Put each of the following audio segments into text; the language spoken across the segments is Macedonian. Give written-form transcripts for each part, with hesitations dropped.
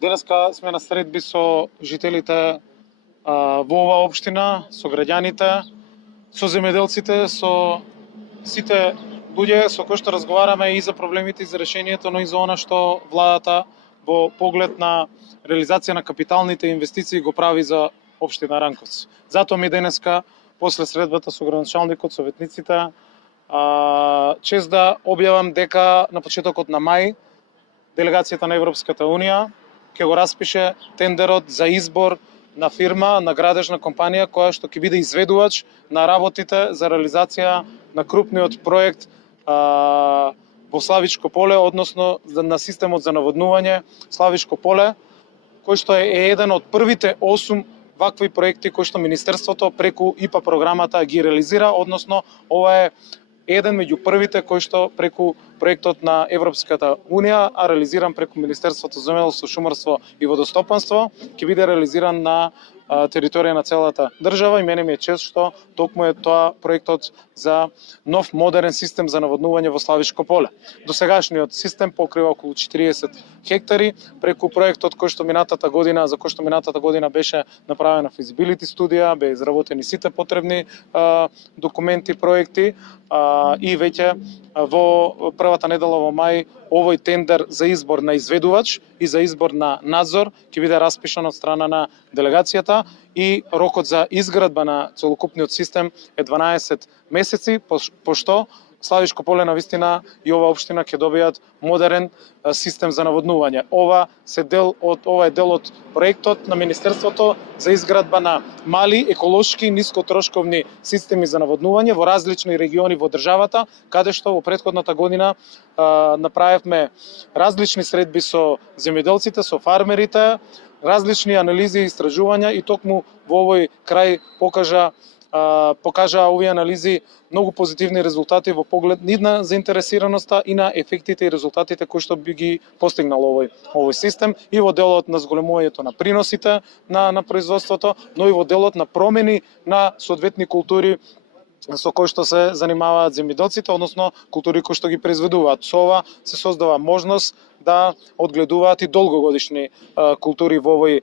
Денеска сме на средби со жителите во оваа општина, со граѓаните, со земјоделците, со сите луѓе со кои што разговараме и за проблемите и за решението, но и за она што владата во поглед на реализација на капиталните инвестиции го прави за општина Ранковци. Затоа ми денеска, после средбата со градоначалникот, советниците, чест да објавам дека на почетокот на мај делегацијата на Европската Унија ќе го распише тендерот за избор на фирма, на градежна компанија која што ќе биде изведувач на работите за реализација на крупниот проект во Славичко поле, односно на системот за наводнување Славичко поле, кој што е еден од првите 8 вакви проекти кои што Министерството преку ИПА програмата ги реализира, односно ова е еден меѓу првите кои што преку проектот на Европската Унија, а реализиран преку Министерството за земјоделство, шумарство и водостопанство, ќе биде реализиран на територија на целата држава и мене ми е чест што токму е тоа проектот за нов модерен систем за наводнување во Славичко поле. Досегашниот систем покрива околу 40 хектари, преку проектот кој што минатата година беше направена физибилити студија, бе изработени сите потребни документи, проекти и веќе во првата недела во мај овој тендер за избор на изведувач и за избор на надзор ќе биде распишан од страна на делегацијата и рокот за изградба на целокупниот систем е 12 месеци, пошто Славичко поле навистина и ова општина ќе добијат модерен систем за наводнување. Ова е дел од проектот на Министерството за изградба на мали, еколошки, нискотрошковни системи за наводнување во различни региони во државата, каде што во претходната година направивме различни средби со земјоделците, со фармерите, различни анализи и истражувања и токму во овој крај покажа овие анализи многу позитивни резултати во поглед и на заинтересираноста и на ефектите и резултатите кои што би ги постигнал овој систем и во делот на зголемувањето на приносите на производството, но и во делот на промени на соодветни култури со кои што се занимаваат земјоделците, односно култури кои што ги произведуваат. Со ова се создава можност да одгледуваат и долгогодишни култури во овој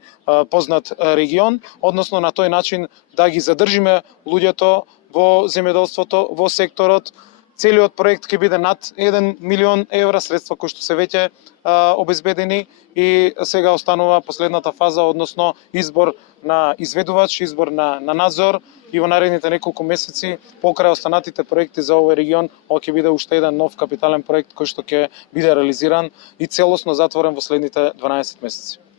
познат регион, односно на тој начин да ги задржиме луѓето во земјоделството, во секторот. Целиот проект ќе биде над 1 милион евра, средства кои што се веќе обезбедени и сега останува последната фаза, односно избор на изведувач, избор на надзор и во наредните неколку месеци покрај останатите проекти за овој регион, ова ќе биде уште еден нов капитален проект кој што ќе биде реализиран и целосно затворен во следните 12 месеци.